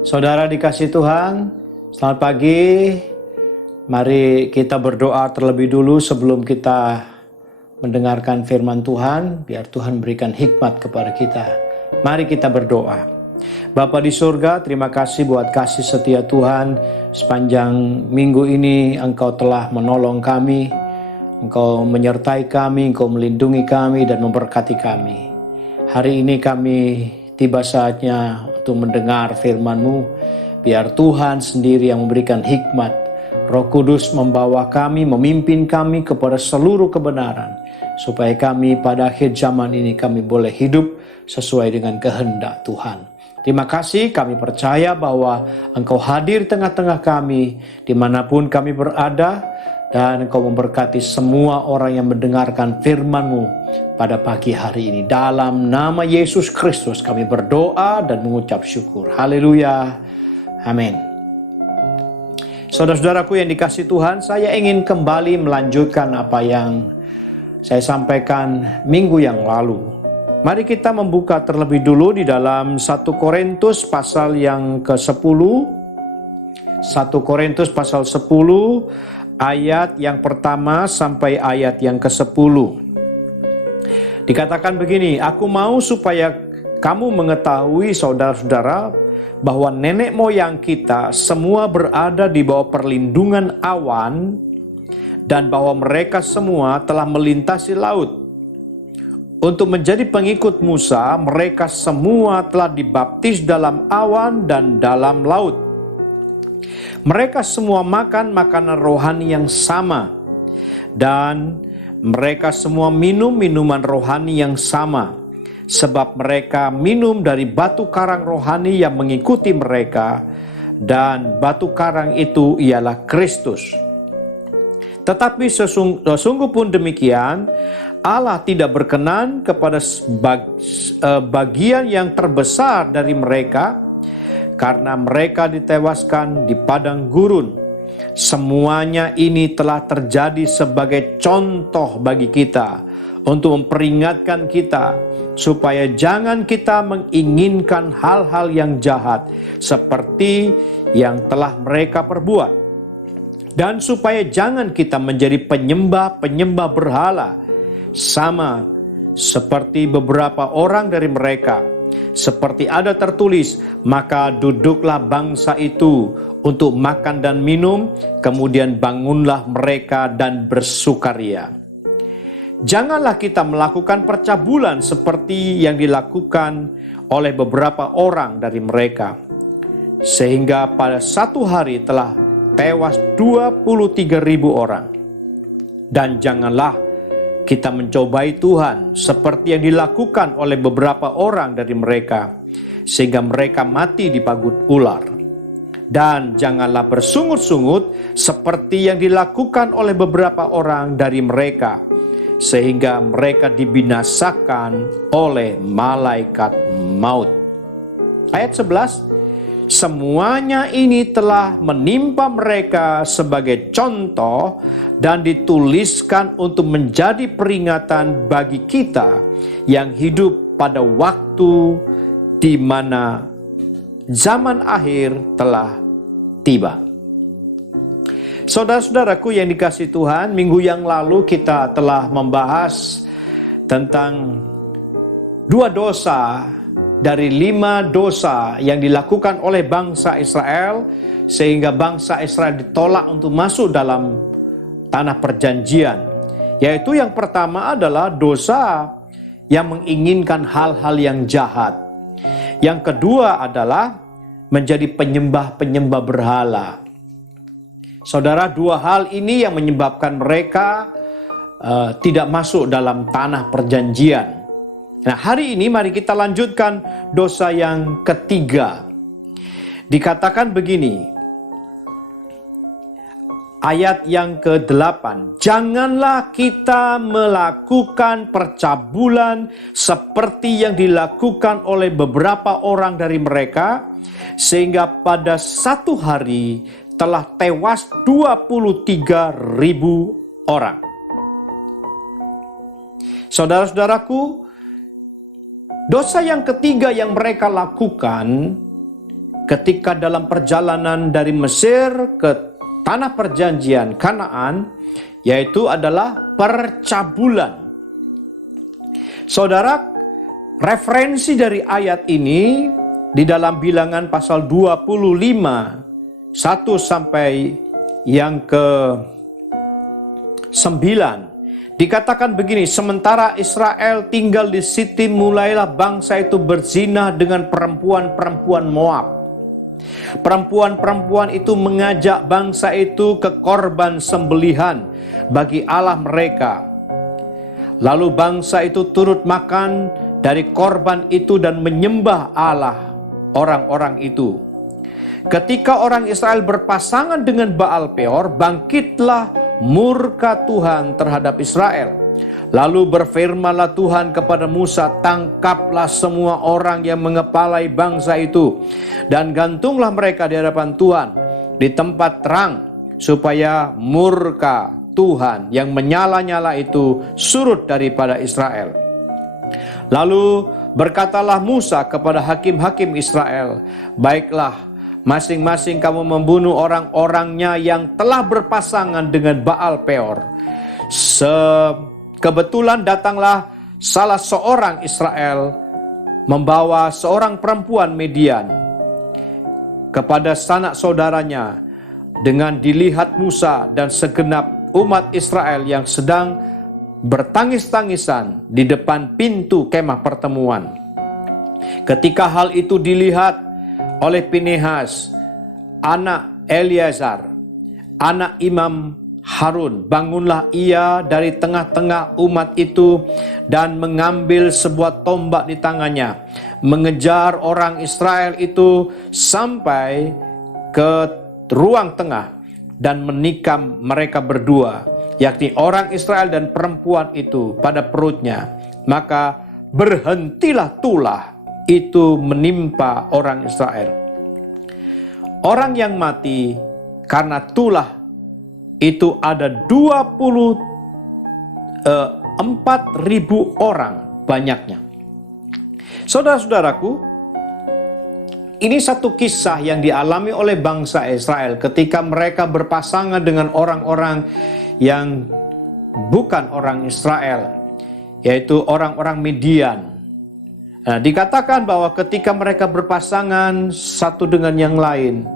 Saudara dikasih Tuhan, selamat pagi. Mari kita berdoa terlebih dulu sebelum kita mendengarkan firman Tuhan, biar Tuhan berikan hikmat kepada kita. Mari kita berdoa. Bapa di surga, terima kasih buat kasih setia Tuhan. Sepanjang minggu ini Engkau telah menolong kami, Engkau menyertai kami, Engkau melindungi kami dan memberkati kami. Hari ini kami tiba saatnya untuk mendengar firman-Mu, biar Tuhan sendiri yang memberikan hikmat. Roh Kudus membawa kami, memimpin kami kepada seluruh kebenaran, supaya kami pada akhir zaman ini kami boleh hidup sesuai dengan kehendak Tuhan. Terima kasih, kami percaya bahwa Engkau hadir tengah-tengah kami, dimanapun kami berada, dan Engkau memberkati semua orang yang mendengarkan firman-Mu pada pagi hari ini. Dalam nama Yesus Kristus kami berdoa dan mengucap syukur. Haleluya. Amin. Saudara-saudaraku yang dikasih Tuhan, saya ingin kembali melanjutkan apa yang saya sampaikan minggu yang lalu. Mari kita membuka terlebih dulu di dalam 1 Korintus pasal yang ke-10. 1 Korintus pasal 10 ayat yang pertama sampai ayat yang ke-10. Dikatakan begini, aku mau supaya kamu mengetahui saudara-saudara bahwa nenek moyang kita semua berada di bawah perlindungan awan dan bahwa mereka semua telah melintasi laut. Untuk menjadi pengikut Musa, mereka semua telah dibaptis dalam awan dan dalam laut. Mereka semua makan makanan rohani yang sama, dan mereka semua minum minuman rohani yang sama, sebab mereka minum dari batu karang rohani yang mengikuti mereka, dan batu karang itu ialah Kristus. Tetapi sesungguh pun demikian, Allah tidak berkenan kepada bagian yang terbesar dari mereka, karena mereka ditewaskan di padang gurun. Semuanya ini telah terjadi sebagai contoh bagi kita, untuk memperingatkan kita, supaya jangan kita menginginkan hal-hal yang jahat, seperti yang telah mereka perbuat. Dan supaya jangan kita menjadi penyembah-penyembah berhala, sama seperti beberapa orang dari mereka. Seperti ada tertulis, maka duduklah bangsa itu untuk makan dan minum, kemudian bangunlah mereka dan bersukaria. Janganlah kita melakukan percabulan seperti yang dilakukan oleh beberapa orang dari mereka, sehingga pada satu hari telah tewas 23.000 orang. Dan janganlah kita mencobai Tuhan seperti yang dilakukan oleh beberapa orang dari mereka, sehingga mereka mati dipagut ular. Dan janganlah bersungut-sungut seperti yang dilakukan oleh beberapa orang dari mereka, sehingga mereka dibinasakan oleh malaikat maut. Ayat 11, semuanya ini telah menimpa mereka sebagai contoh dan dituliskan untuk menjadi peringatan bagi kita yang hidup pada waktu di mana zaman akhir telah tiba. Saudara-saudaraku yang dikasih Tuhan, minggu yang lalu kita telah membahas tentang 2 dosa dari 5 dosa yang dilakukan oleh bangsa Israel, sehingga bangsa Israel ditolak untuk masuk dalam tanah perjanjian. Yaitu yang pertama adalah dosa yang menginginkan hal-hal yang jahat. Yang kedua adalah menjadi penyembah-penyembah berhala. Saudara, 2 hal ini yang menyebabkan mereka tidak masuk dalam tanah perjanjian. Nah, hari ini mari kita lanjutkan dosa yang ketiga. Dikatakan begini, ayat yang ke-8, janganlah kita melakukan percabulan seperti yang dilakukan oleh beberapa orang dari mereka, sehingga pada satu hari telah tewas 23.000 orang. Saudara-saudaraku, dosa yang ketiga yang mereka lakukan ketika dalam perjalanan dari Mesir ke tanah perjanjian Kanaan, yaitu adalah percabulan. Saudara, referensi dari ayat ini di dalam Bilangan pasal 25 1 sampai yang ke-9 dikatakan begini, sementara Israel tinggal di Sitim, mulailah bangsa itu berzina dengan perempuan-perempuan Moab. Perempuan-perempuan itu mengajak bangsa itu ke korban sembelihan bagi Allah mereka. Lalu bangsa itu turut makan dari korban itu dan menyembah Allah orang-orang itu. Ketika orang Israel berpasangan dengan Baal Peor, bangkitlah murka Tuhan terhadap Israel. Lalu berfirmanlah Tuhan kepada Musa, tangkaplah semua orang yang mengepalai bangsa itu, dan gantunglah mereka di hadapan Tuhan di tempat terang, supaya murka Tuhan yang menyala-nyala itu surut daripada Israel. Lalu berkatalah Musa kepada hakim-hakim Israel, baiklah, masing-masing kamu membunuh orang-orangnya yang telah berpasangan dengan Baal Peor. Kebetulan datanglah salah seorang Israel membawa seorang perempuan Midian kepada sanak saudaranya, dengan dilihat Musa dan segenap umat Israel yang sedang bertangis-tangisan di depan pintu kemah pertemuan. Ketika hal itu dilihat oleh Pinehas, anak Eleazar, anak Imam Harun, bangunlah ia dari tengah-tengah umat itu dan mengambil sebuah tombak di tangannya, mengejar orang Israel itu sampai ke ruang tengah dan menikam mereka berdua, yakni orang Israel dan perempuan itu pada perutnya. Maka berhentilah tulah itu menimpa orang Israel. Orang yang mati karena tulah itu ada 24.000 orang banyaknya. Saudara-saudaraku, ini satu kisah yang dialami oleh bangsa Israel ketika mereka berpasangan dengan orang-orang yang bukan orang Israel, yaitu orang-orang Midian. Nah, dikatakan bahwa ketika mereka berpasangan satu dengan yang lain,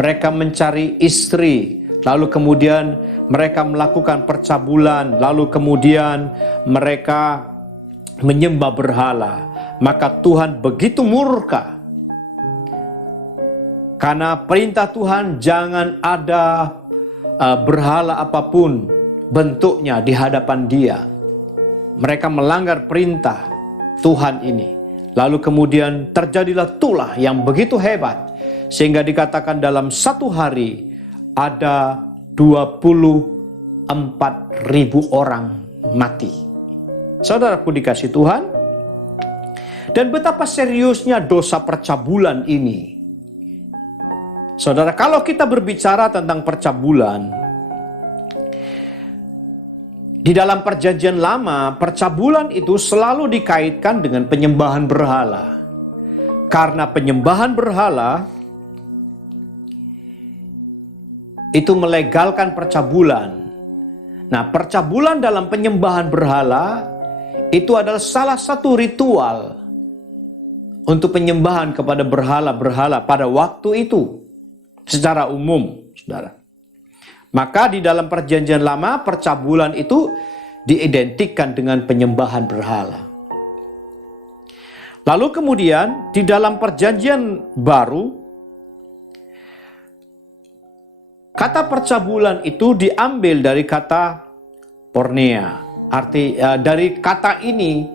mereka mencari istri, lalu kemudian mereka melakukan percabulan, lalu kemudian mereka menyembah berhala. Maka Tuhan begitu murka, karena perintah Tuhan jangan ada berhala apapun bentuknya di hadapan Dia. Mereka melanggar perintah Tuhan ini. Lalu kemudian terjadilah tulah yang begitu hebat, sehingga dikatakan dalam satu hari ada 24.000 orang mati. Saudaraku dikasih Tuhan, dan betapa seriusnya dosa percabulan ini. Saudara, kalau kita berbicara tentang percabulan, di dalam perjanjian lama, percabulan itu selalu dikaitkan dengan penyembahan berhala. Karena penyembahan berhala itu melegalkan percabulan. Nah, percabulan dalam penyembahan berhala itu adalah salah satu ritual untuk penyembahan kepada berhala-berhala pada waktu itu secara umum, saudara. Maka di dalam perjanjian lama, percabulan itu diidentikan dengan penyembahan berhala. Lalu kemudian di dalam perjanjian baru, kata percabulan itu diambil dari kata porneia. Dari kata ini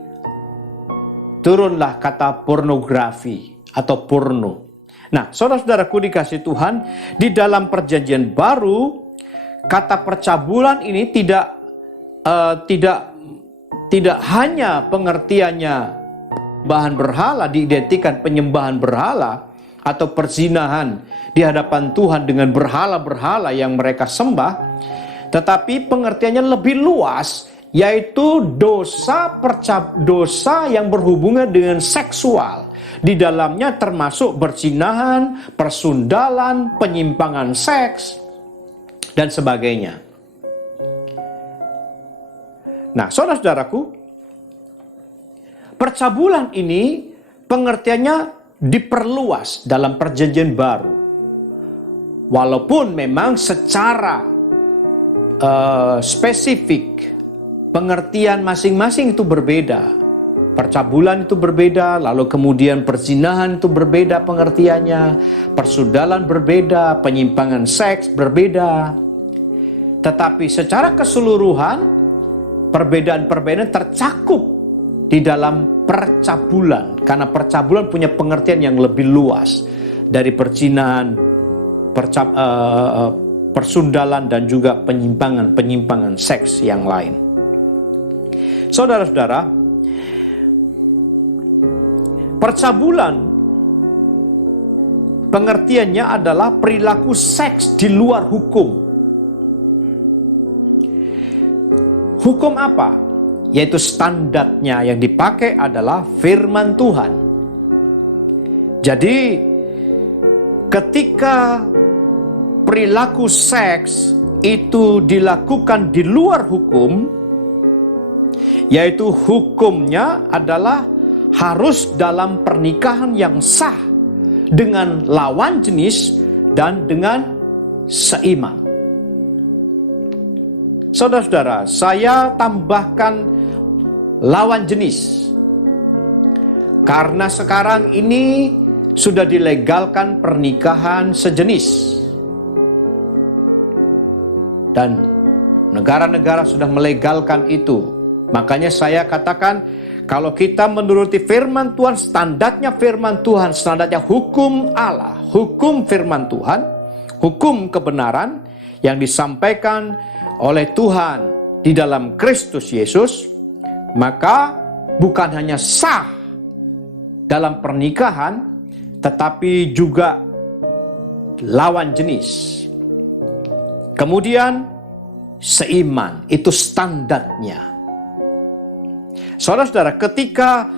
turunlah kata pornografi atau porno. Nah, saudara-saudaraku dikasih Tuhan, di dalam perjanjian baru, kata percabulan ini tidak hanya pengertiannya bahan berhala, diidentikan penyembahan berhala atau perzinahan di hadapan Tuhan dengan berhala-berhala yang mereka sembah, tetapi pengertiannya lebih luas, yaitu dosa yang berhubungan dengan seksual. Di dalamnya termasuk perzinahan, persundalan, penyimpangan seks, dan sebagainya. Nah, saudara-saudaraku, percabulan ini pengertiannya diperluas dalam perjanjian baru. Walaupun memang secara spesifik pengertian masing-masing itu berbeda. Percabulan itu berbeda, lalu kemudian perzinahan itu berbeda pengertiannya, persundalan berbeda, penyimpangan seks berbeda. Tetapi secara keseluruhan, perbedaan-perbedaan tercakup di dalam percabulan. Karena percabulan punya pengertian yang lebih luas dari perzinahan, persundalan, dan juga penyimpangan seks yang lain. Saudara-saudara, percabulan pengertiannya adalah perilaku seks di luar hukum. Hukum apa? Yaitu standarnya yang dipakai adalah firman Tuhan. Jadi ketika perilaku seks itu dilakukan di luar hukum, yaitu hukumnya adalah harus dalam pernikahan yang sah dengan lawan jenis dan dengan seiman. Saudara-saudara, saya tambahkan lawan jenis. Karena sekarang ini sudah dilegalkan pernikahan sejenis. Dan negara-negara sudah melegalkan itu. Makanya saya katakan, kalau kita menuruti firman Tuhan, standarnya firman Tuhan, standarnya hukum Allah, hukum firman Tuhan, hukum kebenaran yang disampaikan oleh Tuhan di dalam Kristus Yesus, maka bukan hanya sah dalam pernikahan, tetapi juga lawan jenis. Kemudian seiman, itu standarnya. Saudara-saudara, ketika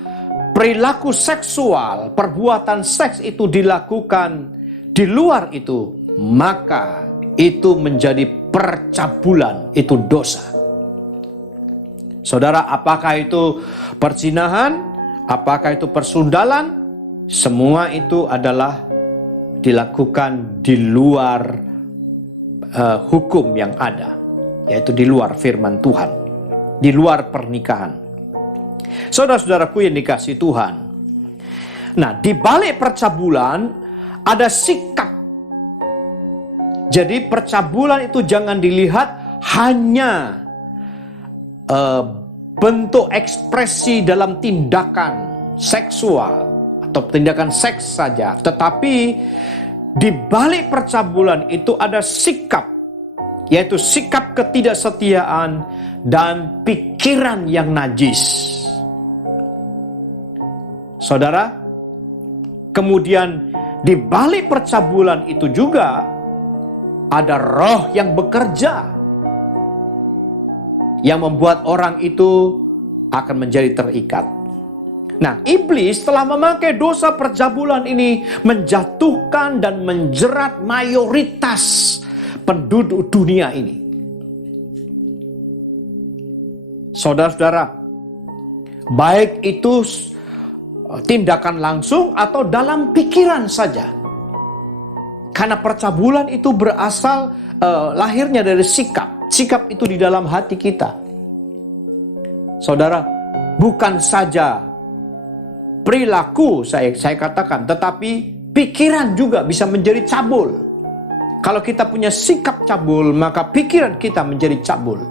perilaku seksual, perbuatan seks itu dilakukan di luar itu, maka itu menjadi percabulan, itu dosa. Saudara, apakah itu perzinahan, apakah itu persundalan, semua itu adalah dilakukan di luar hukum yang ada, yaitu di luar firman Tuhan, di luar pernikahan. Saudara-saudaraku yang dikasihi Tuhan, nah, di balik percabulan ada sikap. Jadi percabulan itu jangan dilihat hanya bentuk ekspresi dalam tindakan seksual atau tindakan seks saja, tetapi di balik percabulan itu ada sikap, yaitu sikap ketidaksetiaan dan pikiran yang najis. Saudara, kemudian di balik percabulan itu juga ada roh yang bekerja, yang membuat orang itu akan menjadi terikat. Nah, iblis telah memakai dosa percabulan ini menjatuhkan dan menjerat mayoritas penduduk dunia ini. Saudara-saudara, baik itu tindakan langsung atau dalam pikiran saja. Karena percabulan itu berasal lahirnya dari sikap. Sikap itu di dalam hati kita. Saudara, bukan saja perilaku saya katakan, tetapi pikiran juga bisa menjadi cabul. Kalau kita punya sikap cabul, maka pikiran kita menjadi cabul.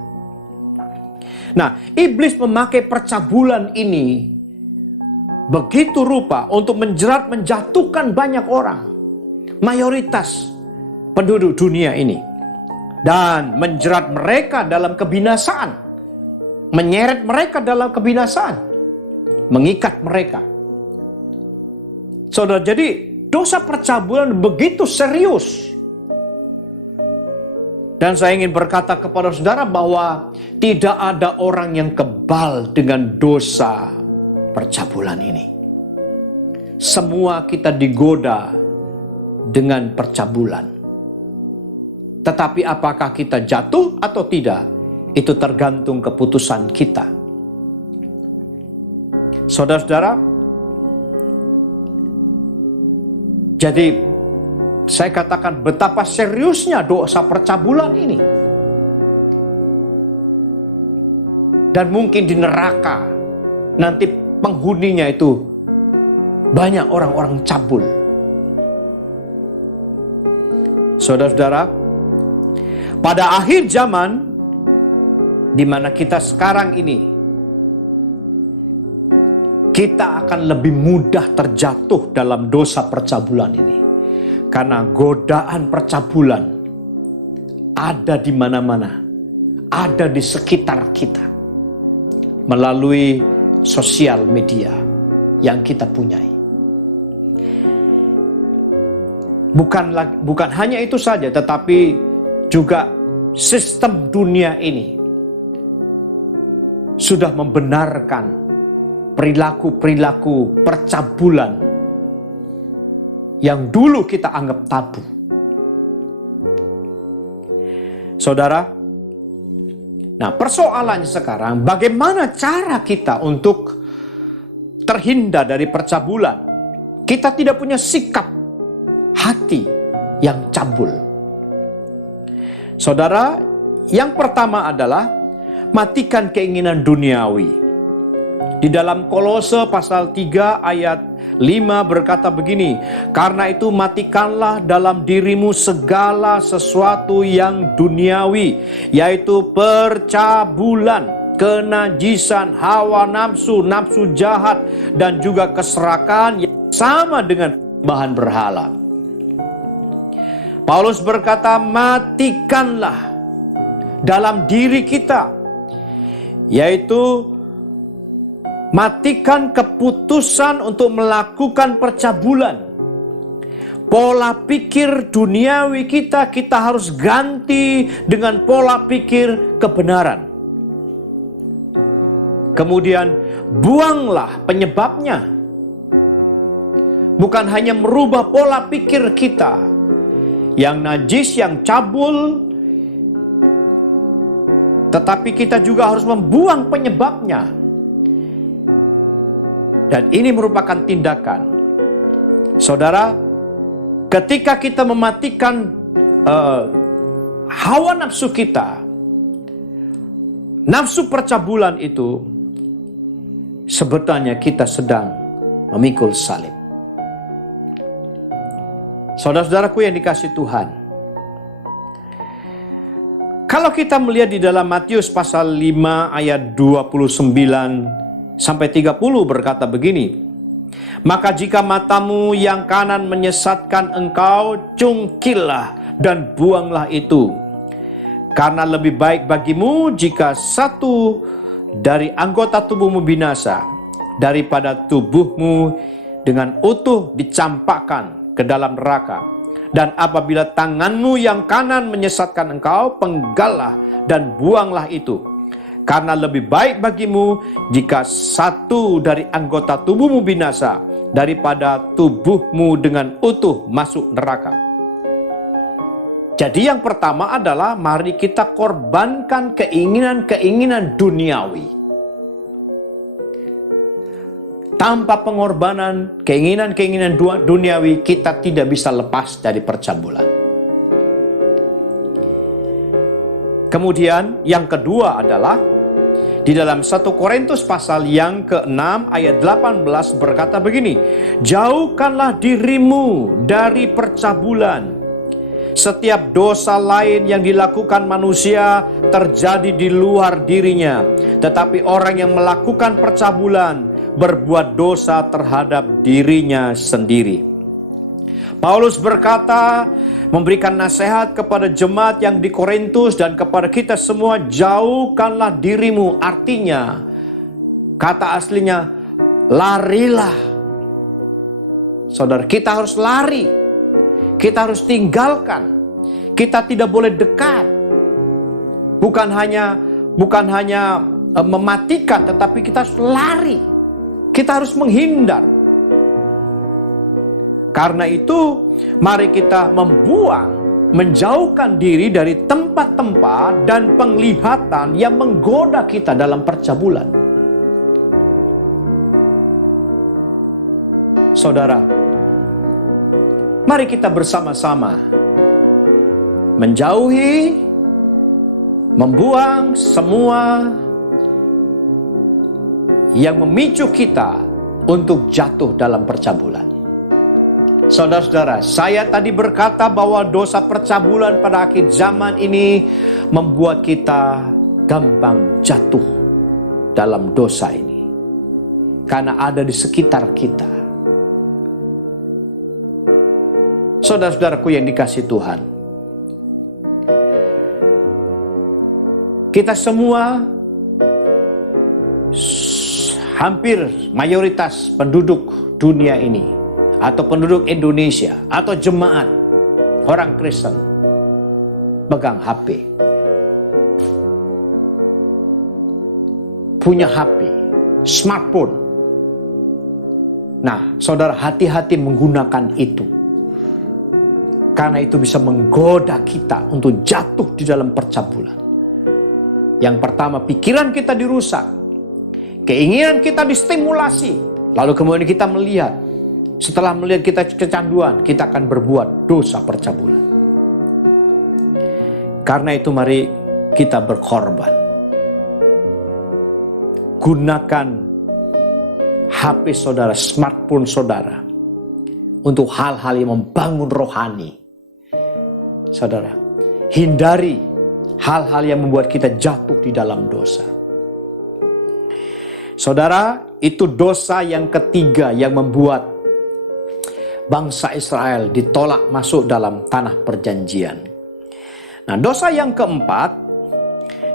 Nah, iblis memakai percabulan ini begitu rupa untuk menjerat, menjatuhkan banyak orang, mayoritas penduduk dunia ini, dan menjerat mereka dalam kebinasaan, menyeret mereka dalam kebinasaan, mengikat mereka. Saudara, jadi dosa percabulan begitu serius. Dan saya ingin berkata kepada saudara bahwa tidak ada orang yang kebal dengan dosa percabulan ini. Semua kita digoda dengan percabulan. Tetapi apakah kita jatuh atau tidak, itu tergantung keputusan kita. Saudara-saudara, jadi saya katakan betapa seriusnya dosa percabulan ini. Dan mungkin di neraka nanti penghuninya itu banyak orang-orang cabul. Saudara-saudara, pada akhir zaman di mana kita sekarang ini, kita akan lebih mudah terjatuh dalam dosa percabulan ini. Karena godaan percabulan ada di mana-mana, ada di sekitar kita, melalui sosial media yang kita punyai. Bukan hanya itu saja, tetapi juga sistem dunia ini sudah membenarkan perilaku-perilaku percabulan yang dulu kita anggap tabu. Saudara, nah persoalannya sekarang, bagaimana cara kita untuk terhindar dari percabulan? Kita tidak punya sikap hati yang cabul. Saudara, yang pertama adalah matikan keinginan duniawi. Di dalam Kolose pasal 3 ayat 5 berkata begini, karena itu matikanlah dalam dirimu segala sesuatu yang duniawi, yaitu percabulan, kenajisan, hawa nafsu, nafsu jahat, dan juga keserakan yang sama dengan bahan berhala. Paulus berkata, matikanlah dalam diri kita, yaitu matikan keputusan untuk melakukan percabulan. Pola pikir duniawi kita harus ganti dengan pola pikir kebenaran. Kemudian buanglah penyebabnya. Bukan hanya merubah pola pikir kita yang najis, yang cabul, tetapi kita juga harus membuang penyebabnya. Dan ini merupakan tindakan. Saudara, ketika kita mematikan hawa nafsu kita, nafsu percabulan itu, sebetulnya kita sedang memikul salib. Saudara-saudaraku yang dikasihi Tuhan, kalau kita melihat di dalam Matius pasal 5 ayat 29 sampai 30 berkata begini, maka jika matamu yang kanan menyesatkan engkau, cungkillah dan buanglah itu. Karena lebih baik bagimu jika satu dari anggota tubuhmu binasa, daripada tubuhmu dengan utuh dicampakkan ke dalam neraka. Dan apabila tanganmu yang kanan menyesatkan engkau, penggallah dan buanglah itu. Karena lebih baik bagimu jika satu dari anggota tubuhmu binasa, daripada tubuhmu dengan utuh masuk neraka. Jadi yang pertama adalah mari kita korbankan keinginan-keinginan duniawi. Tanpa pengorbanan keinginan-keinginan duniawi, kita tidak bisa lepas dari percabulan. Kemudian yang kedua adalah di dalam 1 Korintus pasal yang ke-6 ayat 18 berkata begini, jauhkanlah dirimu dari percabulan. Setiap dosa lain yang dilakukan manusia terjadi di luar dirinya, tetapi orang yang melakukan percabulan berbuat dosa terhadap dirinya sendiri. Paulus berkata, memberikan nasihat kepada jemaat yang di Korintus dan kepada kita semua, jauhkanlah dirimu. Artinya, kata aslinya, larilah. Saudara, kita harus lari. Kita harus tinggalkan. Kita tidak boleh dekat. Bukan hanya mematikan, tetapi kita harus lari. Kita harus menghindar. Karena itu, mari kita menjauhkan diri dari tempat-tempat dan penglihatan yang menggoda kita dalam percabulan. Saudara, mari kita bersama-sama menjauhi, membuang semua yang memicu kita untuk jatuh dalam percabulan. Saudara-saudara, saya tadi berkata bahwa dosa percabulan pada akhir zaman ini membuat kita gampang jatuh dalam dosa ini. Karena ada di sekitar kita. Saudara-saudaraku yang dikasihi Tuhan, kita semua, hampir mayoritas penduduk dunia ini, atau penduduk Indonesia, atau jemaat orang Kristen, pegang HP, punya HP, smartphone. Nah, saudara, hati-hati menggunakan itu. Karena itu bisa menggoda kita untuk jatuh di dalam percabulan. Yang pertama, pikiran kita dirusak. Keinginan kita distimulasi. Lalu kemudian kita melihat. Setelah melihat kita kecanduan, kita akan berbuat dosa percabulan. Karena itu mari kita berkorban. Gunakan HP saudara, smartphone saudara, untuk hal-hal yang membangun rohani. Saudara, hindari hal-hal yang membuat kita jatuh di dalam dosa. Saudara, itu dosa yang ketiga yang membuat bangsa Israel ditolak masuk dalam tanah perjanjian. Nah, dosa yang keempat,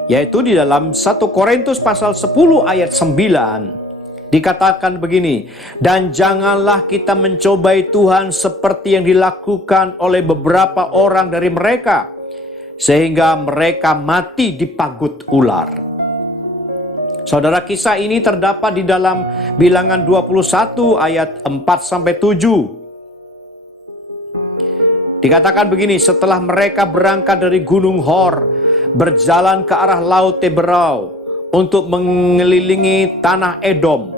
yaitu di dalam 1 Korintus pasal 10 ayat 9, dikatakan begini, dan janganlah kita mencobai Tuhan seperti yang dilakukan oleh beberapa orang dari mereka, sehingga mereka mati dipagut ular. Saudara, kisah ini terdapat di dalam Bilangan 21 ayat 4-7. Dikatakan begini, setelah mereka berangkat dari Gunung Hor, berjalan ke arah Laut Teberau untuk mengelilingi tanah Edom,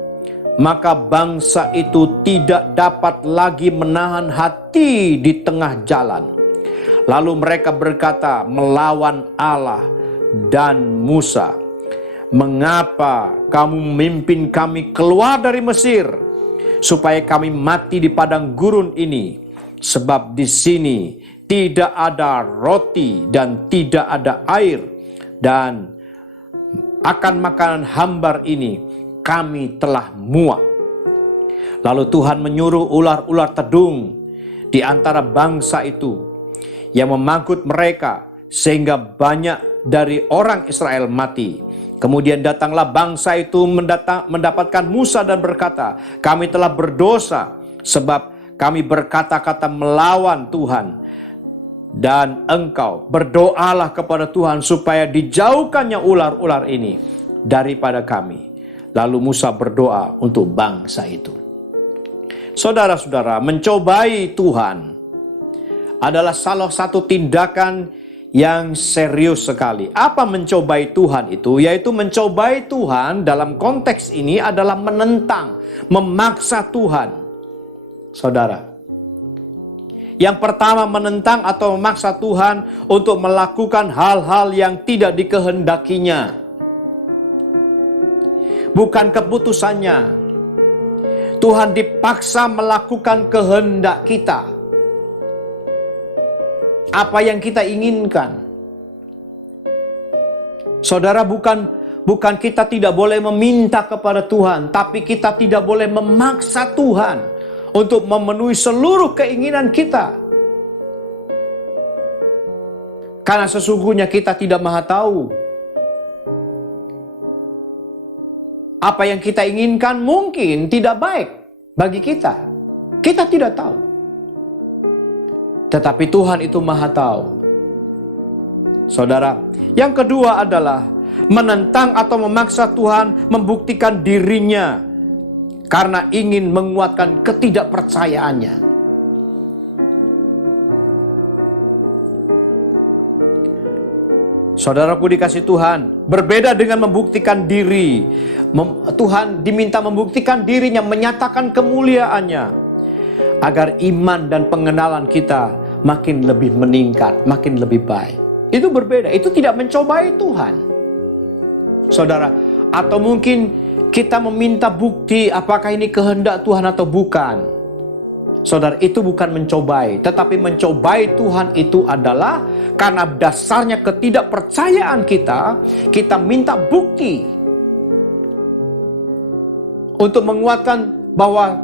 maka bangsa itu tidak dapat lagi menahan hati di tengah jalan. Lalu mereka berkata melawan Allah dan Musa, mengapa kamu memimpin kami keluar dari Mesir, supaya kami mati di padang gurun ini? Sebab di sini tidak ada roti dan tidak ada air, dan akan makanan hambar ini kami telah muak. Lalu Tuhan menyuruh ular-ular tedung di antara bangsa itu yang memangkut mereka, sehingga banyak dari orang Israel mati. Kemudian datanglah bangsa itu mendapatkan Musa dan berkata, kami telah berdosa sebab kami berkata-kata melawan Tuhan. Dan engkau berdoalah kepada Tuhan supaya dijauhkannya ular-ular ini daripada kami. Lalu Musa berdoa untuk bangsa itu. Saudara-saudara, mencobai Tuhan adalah salah satu tindakan yang serius sekali. Apa mencobai Tuhan itu? Yaitu mencobai Tuhan dalam konteks ini adalah menentang, memaksa Tuhan. Saudara, yang pertama menentang atau memaksa Tuhan untuk melakukan hal-hal yang tidak dikehendakinya. Bukan keputusannya. Tuhan dipaksa melakukan kehendak kita. Apa yang kita inginkan. Saudara, bukan kita tidak boleh meminta kepada Tuhan, tapi kita tidak boleh memaksa Tuhan untuk memenuhi seluruh keinginan kita. Karena sesungguhnya kita tidak maha tahu. Apa yang kita inginkan mungkin tidak baik bagi kita. Kita tidak tahu. Tetapi Tuhan itu maha tahu. Saudara, Yang kedua adalah menentang atau memaksa Tuhan membuktikan dirinya karena ingin menguatkan ketidakpercayaannya. Saudaraku dikasih Tuhan, berbeda dengan membuktikan diri. Tuhan diminta membuktikan dirinya, menyatakan kemuliaannya, agar iman dan pengenalan kita makin lebih meningkat, makin lebih baik. Itu berbeda, itu tidak mencobai Tuhan. Saudara, atau mungkin kita meminta bukti apakah ini kehendak Tuhan atau bukan. Saudara, itu bukan mencobai, tetapi mencobai Tuhan itu adalah karena dasarnya ketidakpercayaan kita, kita minta bukti untuk menguatkan bahwa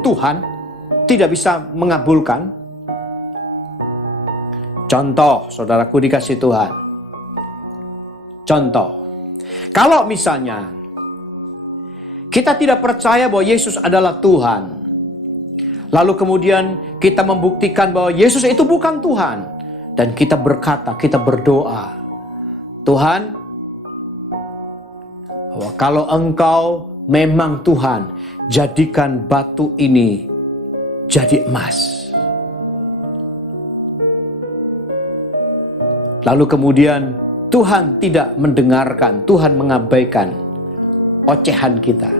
Tuhan tidak bisa mengabulkan. Contoh, saudaraku dikasih Tuhan. Contoh, kalau misalnya kita tidak percaya bahwa Yesus adalah Tuhan, lalu kemudian kita membuktikan bahwa Yesus itu bukan Tuhan, dan kita berkata, kita berdoa, Tuhan, kalau Engkau memang Tuhan, jadikan batu ini jadi emas. Lalu kemudian Tuhan tidak mendengarkan, Tuhan mengabaikan ocehan kita,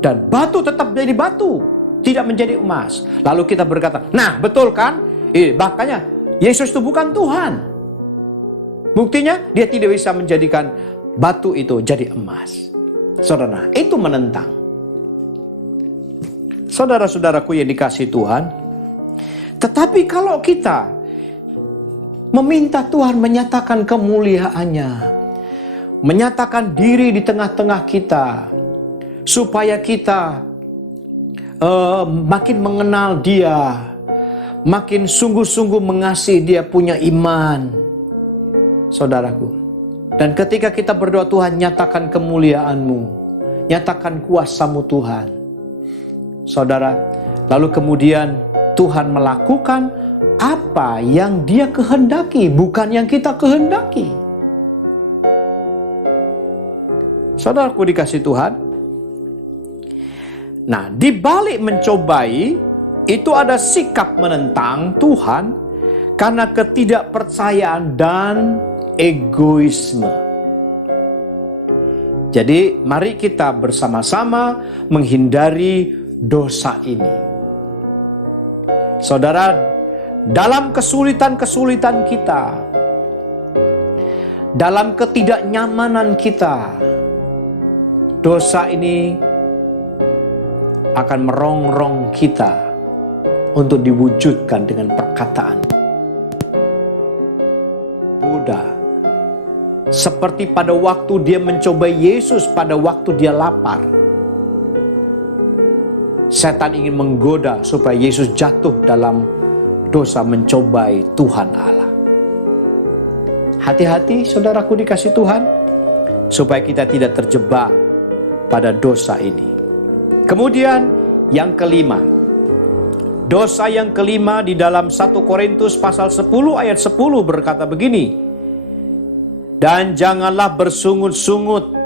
dan batu tetap jadi batu, tidak menjadi emas. Lalu kita berkata, nah betul kan? Makanya Yesus itu bukan Tuhan. Buktinya dia tidak bisa menjadikan batu itu jadi emas. Saudara, itu menentang. Saudara-saudaraku yang dikasih Tuhan, tetapi kalau kita meminta Tuhan menyatakan kemuliaannya, menyatakan diri di tengah-tengah kita, supaya kita makin mengenal Dia, makin sungguh-sungguh mengasihi Dia, punya iman, saudaraku. Dan ketika kita berdoa, Tuhan nyatakan kemuliaan-Mu, nyatakan kuasa-Mu Tuhan, saudara, lalu kemudian Tuhan melakukan apa yang Dia kehendaki, bukan yang kita kehendaki. Saudaraku dikasih Tuhan, nah, di balik mencobai itu ada sikap menentang Tuhan karena ketidakpercayaan dan egoisme. Jadi, mari kita bersama-sama menghindari dosa ini. Saudara, dalam kesulitan-kesulitan kita, dalam ketidaknyamanan kita, dosa ini akan merongrong kita untuk diwujudkan dengan perkataan Buddha. Seperti pada waktu dia mencobai Yesus, pada waktu dia lapar, setan ingin menggoda supaya Yesus jatuh dalam dosa mencobai Tuhan Allah. Hati-hati saudaraku dikasih Tuhan, supaya kita tidak terjebak pada dosa ini. Kemudian yang kelima, dosa yang kelima di dalam 1 Korintus pasal 10 ayat 10 berkata begini, dan janganlah bersungut-sungut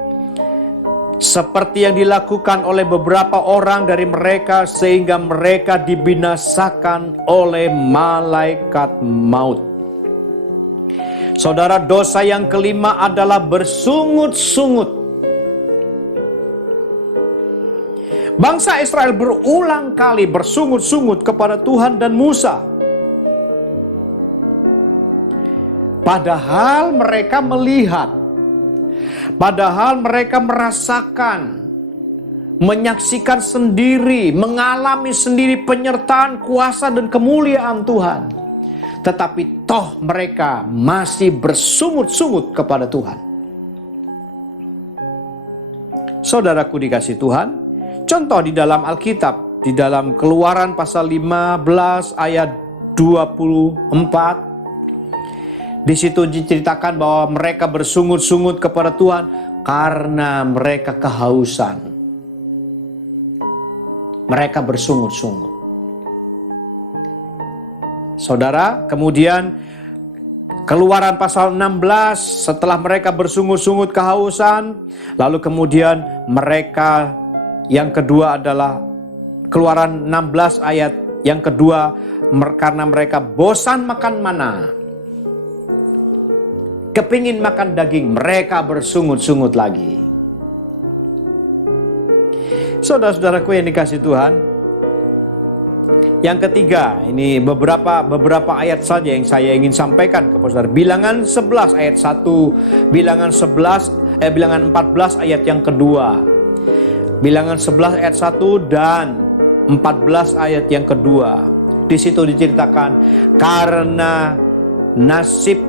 seperti yang dilakukan oleh beberapa orang dari mereka, sehingga mereka dibinasakan oleh malaikat maut. Saudara, dosa yang kelima adalah bersungut-sungut. Bangsa Israel berulang kali bersungut-sungut kepada Tuhan dan Musa. Padahal mereka melihat, padahal mereka merasakan, menyaksikan sendiri, mengalami sendiri penyertaan, kuasa dan kemuliaan Tuhan. Tetapi toh mereka masih bersungut-sungut kepada Tuhan. Saudaraku dikasih Tuhan, contoh di dalam Alkitab, di dalam Keluaran pasal 15 ayat 24, di situ diceritakan bahwa mereka bersungut-sungut kepada Tuhan karena mereka kehausan. Mereka bersungut-sungut. Saudara, kemudian Keluaran pasal 16, setelah mereka bersungut-sungut kehausan, lalu kemudian mereka yang kedua adalah Keluaran 16 ayat yang kedua, karena mereka bosan makan mana, kepingin makan daging, mereka bersungut-sungut lagi. Saudara-saudaraku yang dikasih Tuhan, yang ketiga, ini beberapa ayat saja yang saya ingin sampaikan kepada saudara. Bilangan 11 ayat 1, Bilangan 14 ayat yang kedua. Bilangan 11 ayat 1 dan 14 ayat yang kedua. Di situ diceritakan karena nasib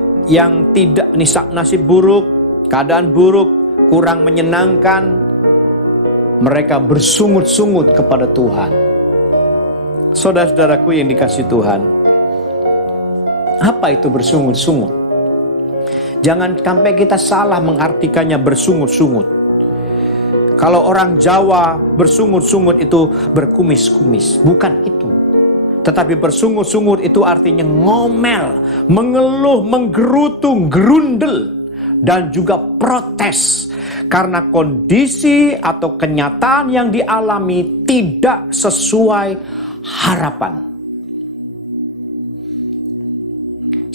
buruk, keadaan buruk, kurang menyenangkan, mereka bersungut-sungut kepada Tuhan. Saudara-saudaraku yang dikasih Tuhan, apa itu bersungut-sungut? Jangan sampai kita salah mengartikannya bersungut-sungut. Kalau orang Jawa bersungut-sungut itu berkumis-kumis, bukan itu. Tetapi bersungut-sungut itu artinya ngomel, mengeluh, menggerutu, gerundel, dan juga protes. Karena kondisi atau kenyataan yang dialami tidak sesuai harapan.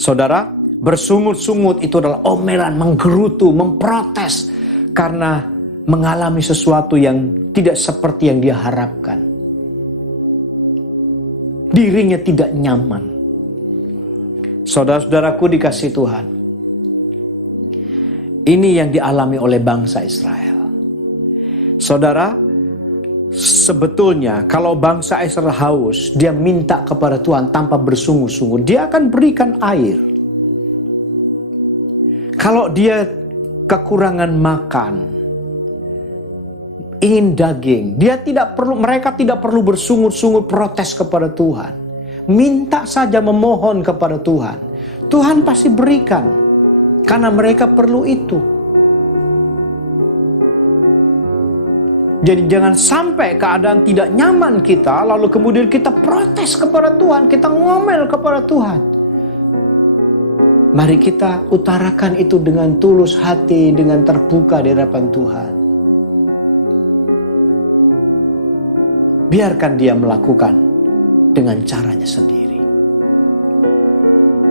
Saudara, bersungut-sungut itu adalah omelan, menggerutu, memprotes karena mengalami sesuatu yang tidak seperti yang dia harapkan. Dirinya tidak nyaman. Saudara-saudaraku dikasih Tuhan, ini yang dialami oleh bangsa Israel. Saudara, sebetulnya kalau bangsa Israel haus, dia minta kepada Tuhan tanpa bersungut-sungut, dia akan berikan air. Kalau dia kekurangan makan, ingin daging, mereka tidak perlu bersungut-sungut protes kepada Tuhan. Minta saja, memohon kepada Tuhan. Tuhan pasti berikan, karena mereka perlu itu. Jadi jangan sampai keadaan tidak nyaman kita, lalu kemudian kita protes kepada Tuhan, kita ngomel kepada Tuhan. Mari kita utarakan itu dengan tulus hati, dengan terbuka di hadapan Tuhan. Biarkan dia melakukan dengan caranya sendiri.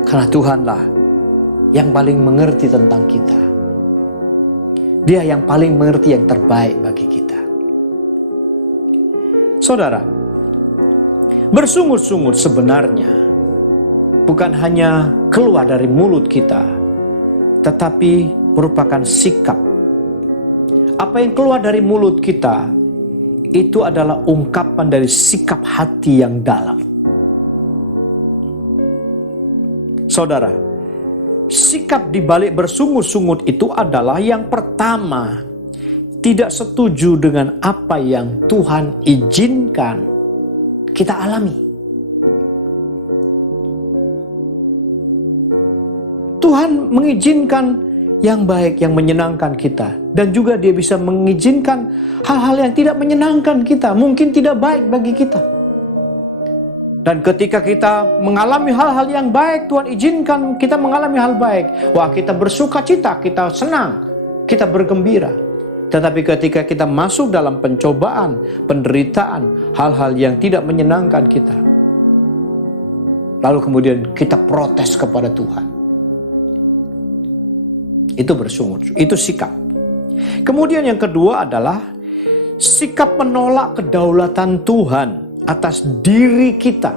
Karena Tuhanlah yang paling mengerti tentang kita. Dia yang paling mengerti yang terbaik bagi kita. Saudara, bersungut-sungut sebenarnya bukan hanya keluar dari mulut kita, tetapi merupakan sikap. Apa yang keluar dari mulut kita itu adalah ungkapan dari sikap hati yang dalam. Saudara, sikap di balik bersungut-sungut itu adalah yang pertama, tidak setuju dengan apa yang Tuhan izinkan kita alami. Tuhan mengizinkan yang baik, yang menyenangkan kita. Dan juga dia bisa mengizinkan hal-hal yang tidak menyenangkan kita, mungkin tidak baik bagi kita. Dan ketika kita mengalami hal-hal yang baik, Tuhan izinkan kita mengalami hal baik. Wah, kita bersuka cita, kita senang, kita bergembira. Tetapi ketika kita masuk dalam pencobaan, penderitaan, hal-hal yang tidak menyenangkan kita, lalu kemudian kita protes kepada Tuhan. Itu bersungut, itu sikap. Kemudian yang kedua adalah sikap menolak kedaulatan Tuhan atas diri kita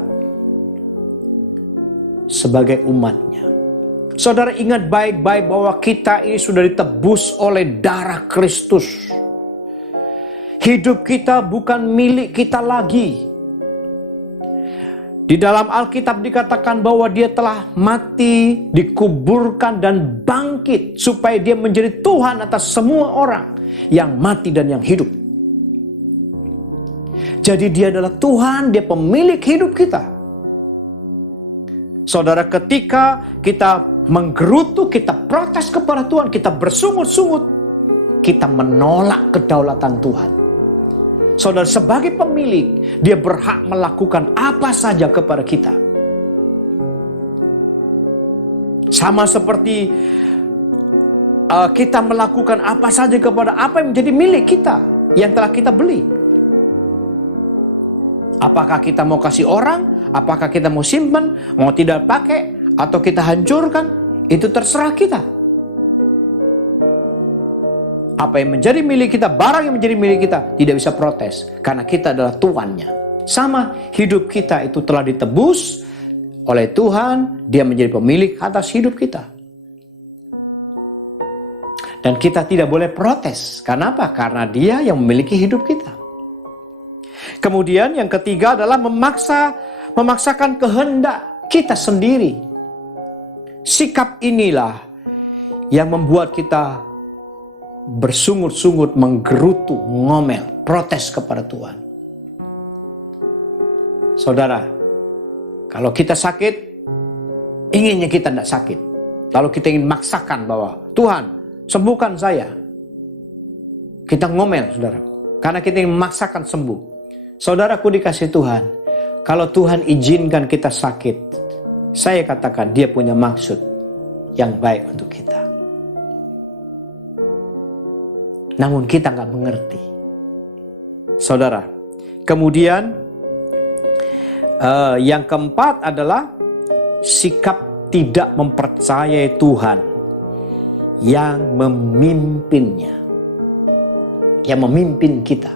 sebagai umatnya. Saudara ingat baik-baik bahwa kita ini sudah ditebus oleh darah Kristus. Hidup kita bukan milik kita lagi. Di dalam Alkitab dikatakan bahwa dia telah mati, dikuburkan dan bangkit supaya dia menjadi Tuhan atas semua orang yang mati dan yang hidup. Jadi dia adalah Tuhan, dia pemilik hidup kita. Saudara, ketika kita menggerutu, kita protes kepada Tuhan, kita bersungut-sungut, kita menolak kedaulatan Tuhan. Saudara, sebagai pemilik, dia berhak melakukan apa saja kepada kita. Sama seperti kita melakukan apa saja kepada apa yang menjadi milik kita, yang telah kita beli. Apakah kita mau kasih orang, apakah kita mau simpan, mau tidak pakai, atau kita hancurkan, itu terserah kita. Apa yang menjadi milik kita, barang yang menjadi milik kita, tidak bisa protes, karena kita adalah tuannya. Sama, hidup kita itu telah ditebus oleh Tuhan, Dia menjadi pemilik atas hidup kita. Dan kita tidak boleh protes. Karena apa? Karena Dia yang memiliki hidup kita. Kemudian yang ketiga adalah memaksakan kehendak kita sendiri. Sikap inilah yang membuat kita bersungut-sungut, menggerutu, ngomel, protes kepada Tuhan. Saudara, kalau kita sakit, inginnya kita tidak sakit. Lalu kita ingin maksakan bahwa Tuhan, sembuhkan saya. Kita ngomel, saudara. Karena kita ingin memaksakan sembuh. Saudaraku dikasih Tuhan, kalau Tuhan izinkan kita sakit, saya katakan Dia punya maksud yang baik untuk kita. Namun kita nggak mengerti. Saudara, kemudian yang keempat adalah sikap tidak mempercayai Tuhan yang memimpinnya, yang memimpin kita.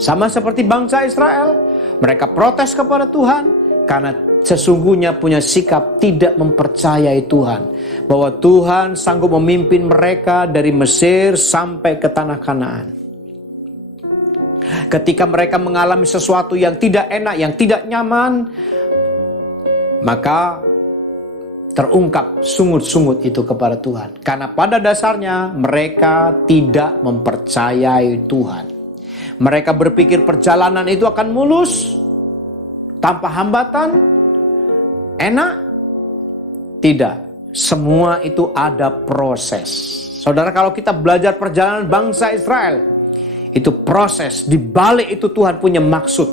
Sama seperti bangsa Israel, mereka protes kepada Tuhan karena sesungguhnya punya sikap tidak mempercayai Tuhan, bahwa Tuhan sanggup memimpin mereka dari Mesir sampai ke tanah Kanaan. Ketika mereka mengalami sesuatu yang tidak enak, yang tidak nyaman, maka terungkap sungut-sungut itu kepada Tuhan. Karena pada dasarnya mereka tidak mempercayai Tuhan. Mereka berpikir perjalanan itu akan mulus, tanpa hambatan, enak. Tidak, semua itu ada proses. Saudara, kalau kita belajar perjalanan bangsa Israel, itu proses, di balik itu Tuhan punya maksud.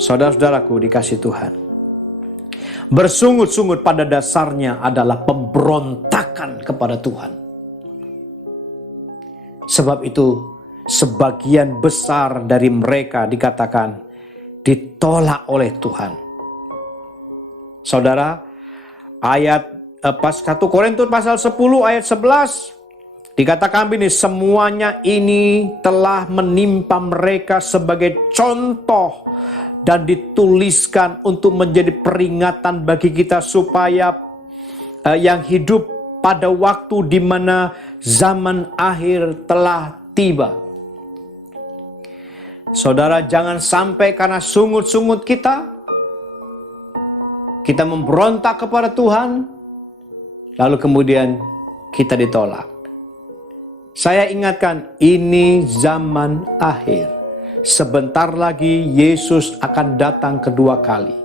Saudara-saudaraku dikasih Tuhan, bersungut-sungut pada dasarnya adalah pemberontakan kepada Tuhan. Sebab itu sebagian besar dari mereka dikatakan ditolak oleh Tuhan. Saudara, ayat 1 Korintus pasal 10 ayat 11 dikatakan begini, semuanya ini telah menimpa mereka sebagai contoh dan dituliskan untuk menjadi peringatan bagi kita supaya yang hidup pada waktu di mana zaman akhir telah tiba. Saudara, jangan sampai karena sungut-sungut kita memberontak kepada Tuhan, lalu kemudian kita ditolak. Saya ingatkan, ini zaman akhir. Sebentar lagi Yesus akan datang kedua kali.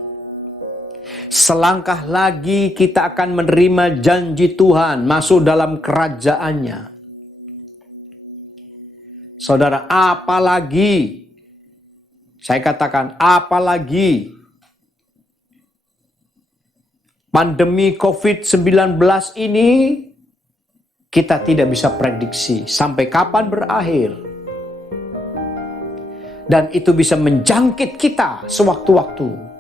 Selangkah lagi kita akan menerima janji Tuhan, masuk dalam kerajaannya. Saudara, apalagi, saya katakan apalagi pandemi COVID-19 ini kita tidak bisa prediksi sampai kapan berakhir. Dan itu bisa menjangkit kita sewaktu-waktu.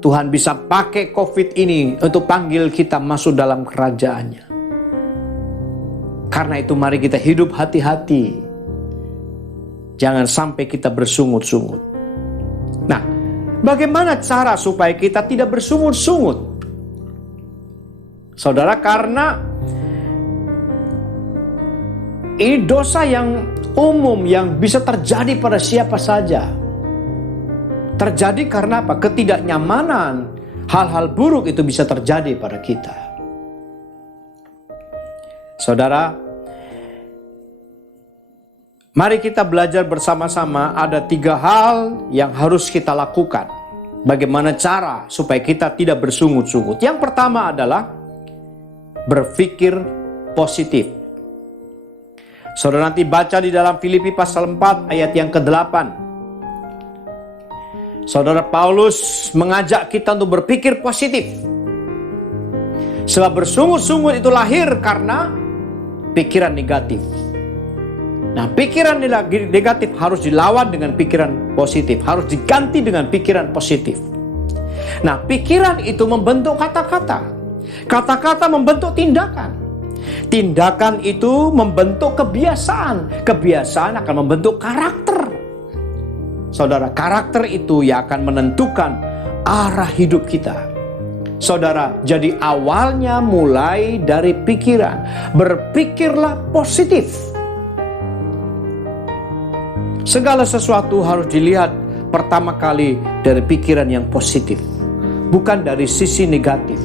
Tuhan bisa pakai COVID ini untuk panggil kita masuk dalam kerajaannya. Karena itu mari kita hidup hati-hati. Jangan sampai kita bersungut-sungut. Nah, bagaimana cara supaya kita tidak bersungut-sungut? Saudara, karena ini dosa yang umum yang bisa terjadi pada siapa saja. Terjadi karena apa? Ketidaknyamanan, hal-hal buruk itu bisa terjadi pada kita. Saudara, mari kita belajar bersama-sama. Ada 3 hal yang harus kita lakukan. Bagaimana cara supaya kita tidak bersungut-sungut? Yang pertama adalah berpikir positif. Saudara nanti baca di dalam Filipi pasal 4 ayat yang ke-8. Saudara, Paulus mengajak kita untuk berpikir positif. Sebab bersungut-sungut itu lahir karena pikiran negatif. Nah, pikiran negatif harus dilawan dengan pikiran positif. Harus diganti dengan pikiran positif. Nah, pikiran itu membentuk kata-kata. Kata-kata membentuk tindakan. Tindakan itu membentuk kebiasaan. Kebiasaan akan membentuk karakter. Saudara, karakter itu yang akan menentukan arah hidup kita. Saudara, jadi awalnya mulai dari pikiran. Berpikirlah positif. Segala sesuatu harus dilihat pertama kali dari pikiran yang positif. Bukan dari sisi negatif.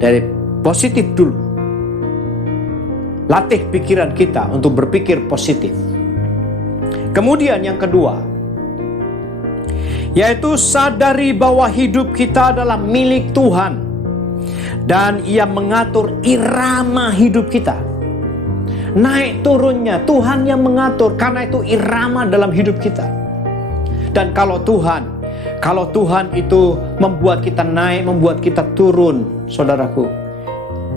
Dari positif dulu. Latih pikiran kita untuk berpikir positif. Kemudian yang kedua, yaitu sadari bahwa hidup kita adalah milik Tuhan. Dan Ia mengatur irama hidup kita. Naik turunnya Tuhan yang mengatur, karena itu irama dalam hidup kita. Dan kalau Tuhan itu membuat kita naik, membuat kita turun, saudaraku,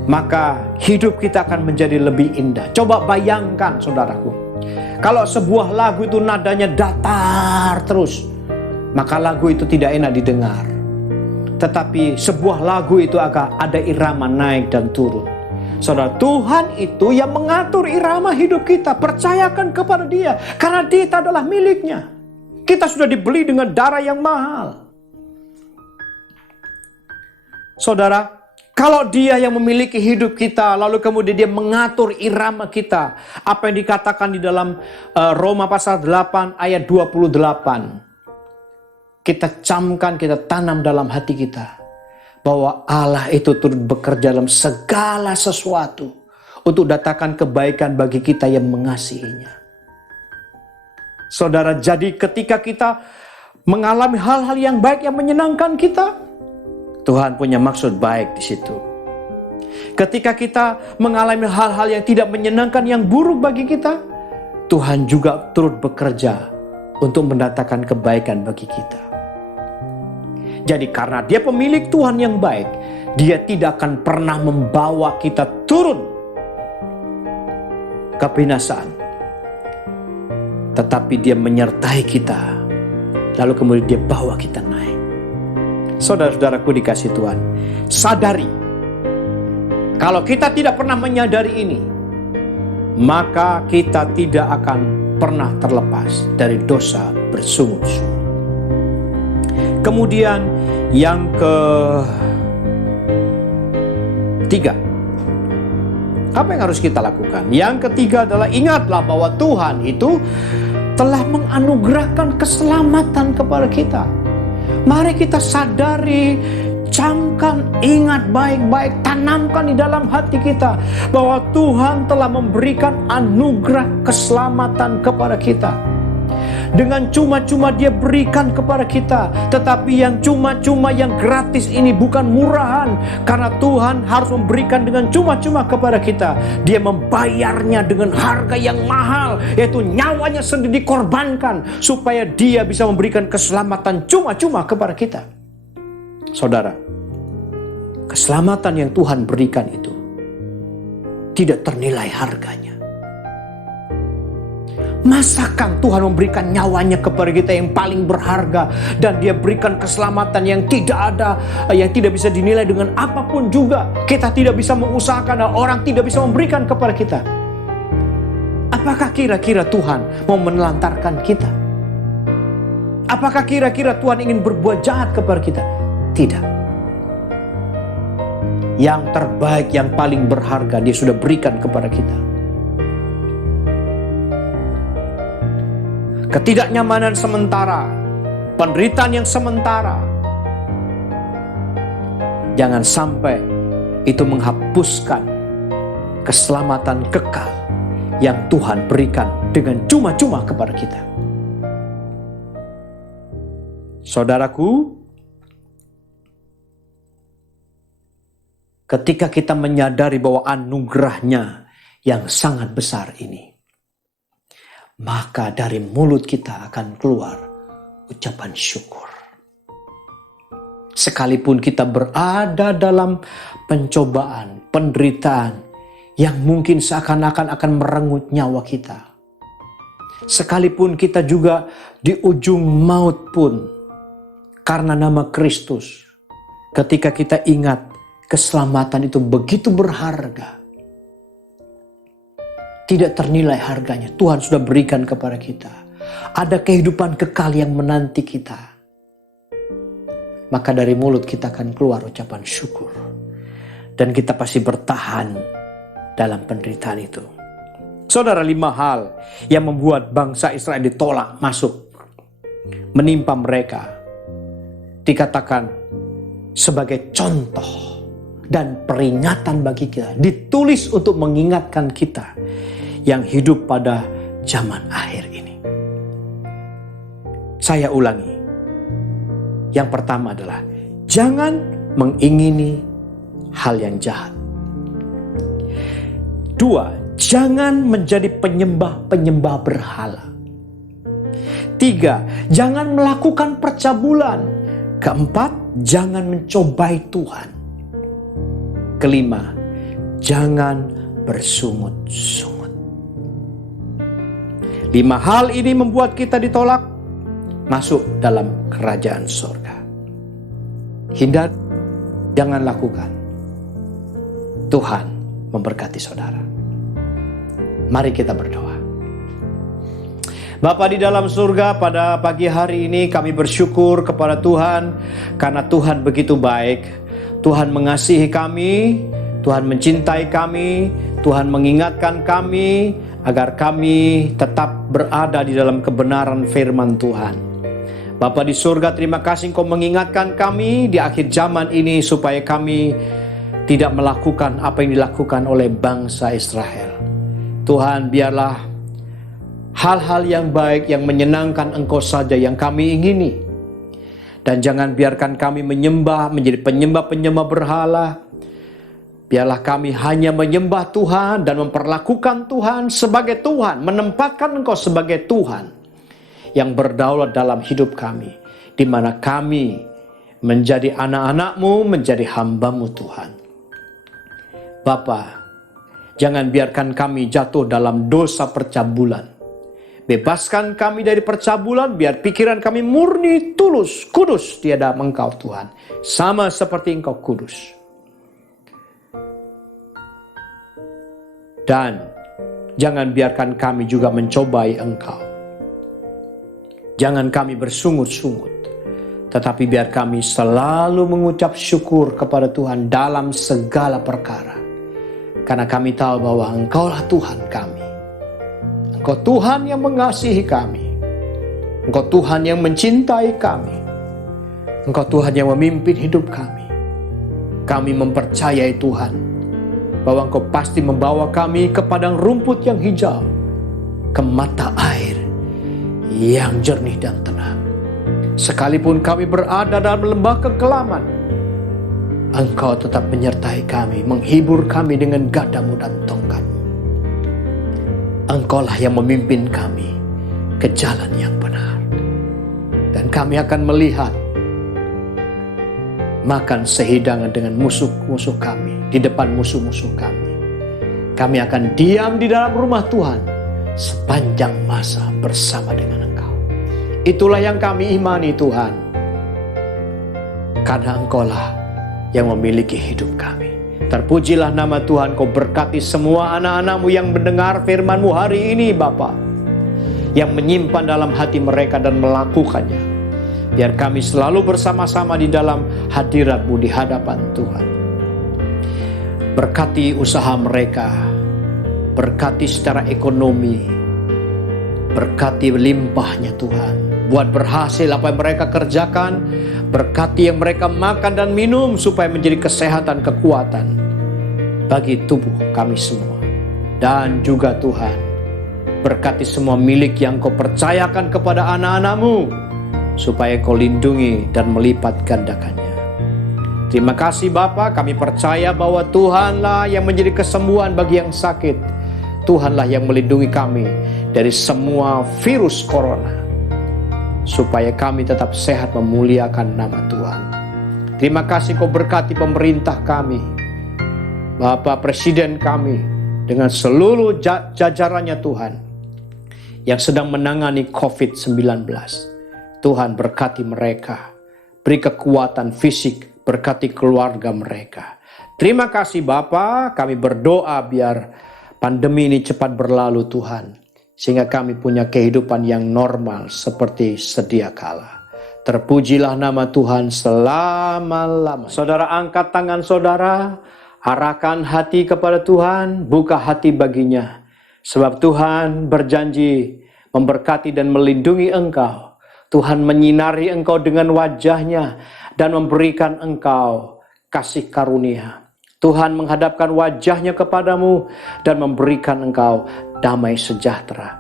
maka hidup kita akan menjadi lebih indah. Coba bayangkan, saudaraku, kalau sebuah lagu itu nadanya datar terus, maka lagu itu tidak enak didengar. Tetapi sebuah lagu itu agak ada irama naik dan turun. Saudara, Tuhan itu yang mengatur irama hidup kita. Percayakan kepada Dia, karena kita adalah miliknya. Kita sudah dibeli dengan darah yang mahal. Saudara, kalau Dia yang memiliki hidup kita, lalu kemudian Dia mengatur irama kita. Apa yang dikatakan di dalam Roma pasal 8 ayat 28. Kita camkan, kita tanam dalam hati kita bahwa Allah itu turut bekerja dalam segala sesuatu untuk datangkan kebaikan bagi kita yang mengasihinya. Saudara, jadi ketika kita mengalami hal-hal yang baik yang menyenangkan kita, Tuhan punya maksud baik di situ. Ketika kita mengalami hal-hal yang tidak menyenangkan, yang buruk bagi kita, Tuhan juga turut bekerja untuk mendatangkan kebaikan bagi kita. Jadi karena Dia pemilik Tuhan yang baik, Dia tidak akan pernah membawa kita turun ke binasaan. Tetapi Dia menyertai kita, lalu kemudian Dia bawa kita naik. Saudara-saudaraku dikasih Tuhan, sadari, kalau kita tidak pernah menyadari ini, maka kita tidak akan pernah terlepas dari dosa bersungut-sungut. Kemudian yang ketiga, apa yang harus kita lakukan? Yang ketiga adalah ingatlah bahwa Tuhan itu telah menganugerahkan keselamatan kepada kita. Mari kita sadari, camkan, ingat baik-baik, tanamkan di dalam hati kita bahwa Tuhan telah memberikan anugerah keselamatan kepada kita. Dengan cuma-cuma Dia berikan kepada kita. Tetapi yang cuma-cuma, yang gratis ini bukan murahan, karena Tuhan harus memberikan dengan cuma-cuma kepada kita. Dia membayarnya dengan harga yang mahal, yaitu nyawanya sendiri dikorbankan, supaya Dia bisa memberikan keselamatan cuma-cuma kepada kita. Saudara, keselamatan yang Tuhan berikan itu tidak ternilai harganya. Masakan Tuhan memberikan nyawanya kepada kita yang paling berharga, dan Dia berikan keselamatan yang tidak ada, yang tidak bisa dinilai dengan apapun juga. Kita tidak bisa mengusahakan, dan orang tidak bisa memberikan kepada kita. Apakah kira-kira Tuhan mau menelantarkan kita? Apakah kira-kira Tuhan ingin berbuat jahat kepada kita? Tidak. Yang terbaik, yang paling berharga Dia sudah berikan kepada kita. Ketidaknyamanan sementara, penderitaan yang sementara, jangan sampai itu menghapuskan keselamatan kekal yang Tuhan berikan dengan cuma-cuma kepada kita. Saudaraku, ketika kita menyadari bahwa anugerahnya yang sangat besar ini, maka dari mulut kita akan keluar ucapan syukur. Sekalipun kita berada dalam pencobaan, penderitaan yang mungkin seakan-akan akan merenggut nyawa kita. Sekalipun kita juga di ujung maut pun, karena nama Kristus, ketika kita ingat keselamatan itu begitu berharga, tidak ternilai harganya, Tuhan sudah berikan kepada kita. Ada kehidupan kekal yang menanti kita. Maka dari mulut kita akan keluar ucapan syukur. Dan kita pasti bertahan dalam penderitaan itu. Saudara, 5 hal yang membuat bangsa Israel ditolak masuk, menimpa mereka, dikatakan sebagai contoh dan peringatan bagi kita. Ditulis untuk mengingatkan kita yang hidup pada zaman akhir ini. Saya ulangi. Yang pertama adalah jangan mengingini hal yang jahat. 2, jangan menjadi penyembah-penyembah berhala. 3, jangan melakukan percabulan. 4, jangan mencobai Tuhan. 5, jangan bersungut-sungut. 5 hal ini membuat kita ditolak masuk dalam kerajaan surga. Hindar, jangan lakukan. Tuhan memberkati saudara. Mari kita berdoa. Bapa di dalam surga, pada pagi hari ini kami bersyukur kepada Tuhan karena Tuhan begitu baik. Tuhan mengasihi kami, Tuhan mencintai kami, Tuhan mengingatkan kami agar kami tetap berada di dalam kebenaran firman Tuhan. Bapa di surga, terima kasih Engkau mengingatkan kami di akhir zaman ini supaya kami tidak melakukan apa yang dilakukan oleh bangsa Israel. Tuhan, biarlah hal-hal yang baik yang menyenangkan Engkau saja yang kami ingini. Dan jangan biarkan kami menyembah, menjadi penyembah-penyembah berhala. Biarlah kami hanya menyembah Tuhan dan memperlakukan Tuhan sebagai Tuhan, menempatkan Engkau sebagai Tuhan yang berdaulat dalam hidup kami, di mana kami menjadi anak-anak-Mu, menjadi hamba-Mu Tuhan. Bapa, jangan biarkan kami jatuh dalam dosa percabulan. Bebaskan kami dari percabulan, biar pikiran kami murni, tulus, kudus tiada Engkau Tuhan, sama seperti Engkau kudus. Dan jangan biarkan kami juga mencobai Engkau. Jangan kami bersungut-sungut, tetapi biar kami selalu mengucap syukur kepada Tuhan dalam segala perkara. Karena kami tahu bahwa Engkaulah Tuhan kami. Engkau Tuhan yang mengasihi kami. Engkau Tuhan yang mencintai kami. Engkau Tuhan yang memimpin hidup kami. Kami mempercayai Tuhan bahwa Engkau pasti membawa kami ke padang rumput yang hijau, ke mata air yang jernih dan tenang. Sekalipun kami berada dalam lembah kekelaman, Engkau tetap menyertai kami, menghibur kami dengan gadamu dan tongkatmu. Engkaulah yang memimpin kami ke jalan yang benar. Dan kami akan melihat makan sehidangan dengan musuh-musuh kami, di depan musuh-musuh kami. Kami akan diam di dalam rumah Tuhan sepanjang masa bersama dengan Engkau. Itulah yang kami imani Tuhan. Karena Engkaulah yang memiliki hidup kami. Terpujilah nama Tuhan. Kau berkati semua anak-anak-Mu yang mendengar firman-Mu hari ini Bapa, yang menyimpan dalam hati mereka dan melakukannya. Biar kami selalu bersama-sama di dalam hadirat-Mu di hadapan Tuhan. Berkati usaha mereka, berkati secara ekonomi, berkati limpahnya Tuhan. Buat berhasil apa yang mereka kerjakan, berkati yang mereka makan dan minum supaya menjadi kesehatan, kekuatan bagi tubuh kami semua. Dan juga Tuhan, berkati semua milik yang Kau percayakan kepada anak-anak-Mu, supaya Kau lindungi dan melipat gandakannya. Terima kasih Bapa, kami percaya bahwa Tuhanlah yang menjadi kesembuhan bagi yang sakit. Tuhanlah yang melindungi kami dari semua virus corona, supaya kami tetap sehat memuliakan nama Tuhan. Terima kasih Kau berkati pemerintah kami, Bapak Presiden kami, dengan seluruh jajarannya Tuhan, yang sedang menangani COVID-19. Tuhan berkati mereka, beri kekuatan fisik, berkati keluarga mereka. Terima kasih Bapa, kami berdoa biar pandemi ini cepat berlalu Tuhan, sehingga kami punya kehidupan yang normal seperti sedia kala. Terpujilah nama Tuhan selama-lamanya. Saudara, angkat tangan saudara, arahkan hati kepada Tuhan, buka hati baginya. Sebab Tuhan berjanji memberkati dan melindungi engkau. Tuhan menyinari engkau dengan wajahnya dan memberikan engkau kasih karunia. Tuhan menghadapkan wajahnya kepadamu dan memberikan engkau damai sejahtera.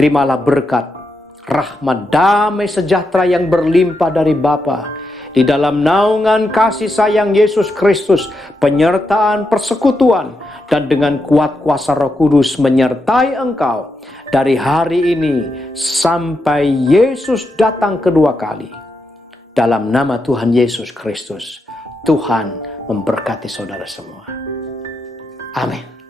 Terimalah berkat, rahmat, damai sejahtera yang berlimpah dari Bapa, di dalam naungan kasih sayang Yesus Kristus, penyertaan persekutuan, dan dengan kuat kuasa Roh Kudus menyertai engkau dari hari ini sampai Yesus datang kedua kali. Dalam nama Tuhan Yesus Kristus, Tuhan memberkati saudara semua. Amin.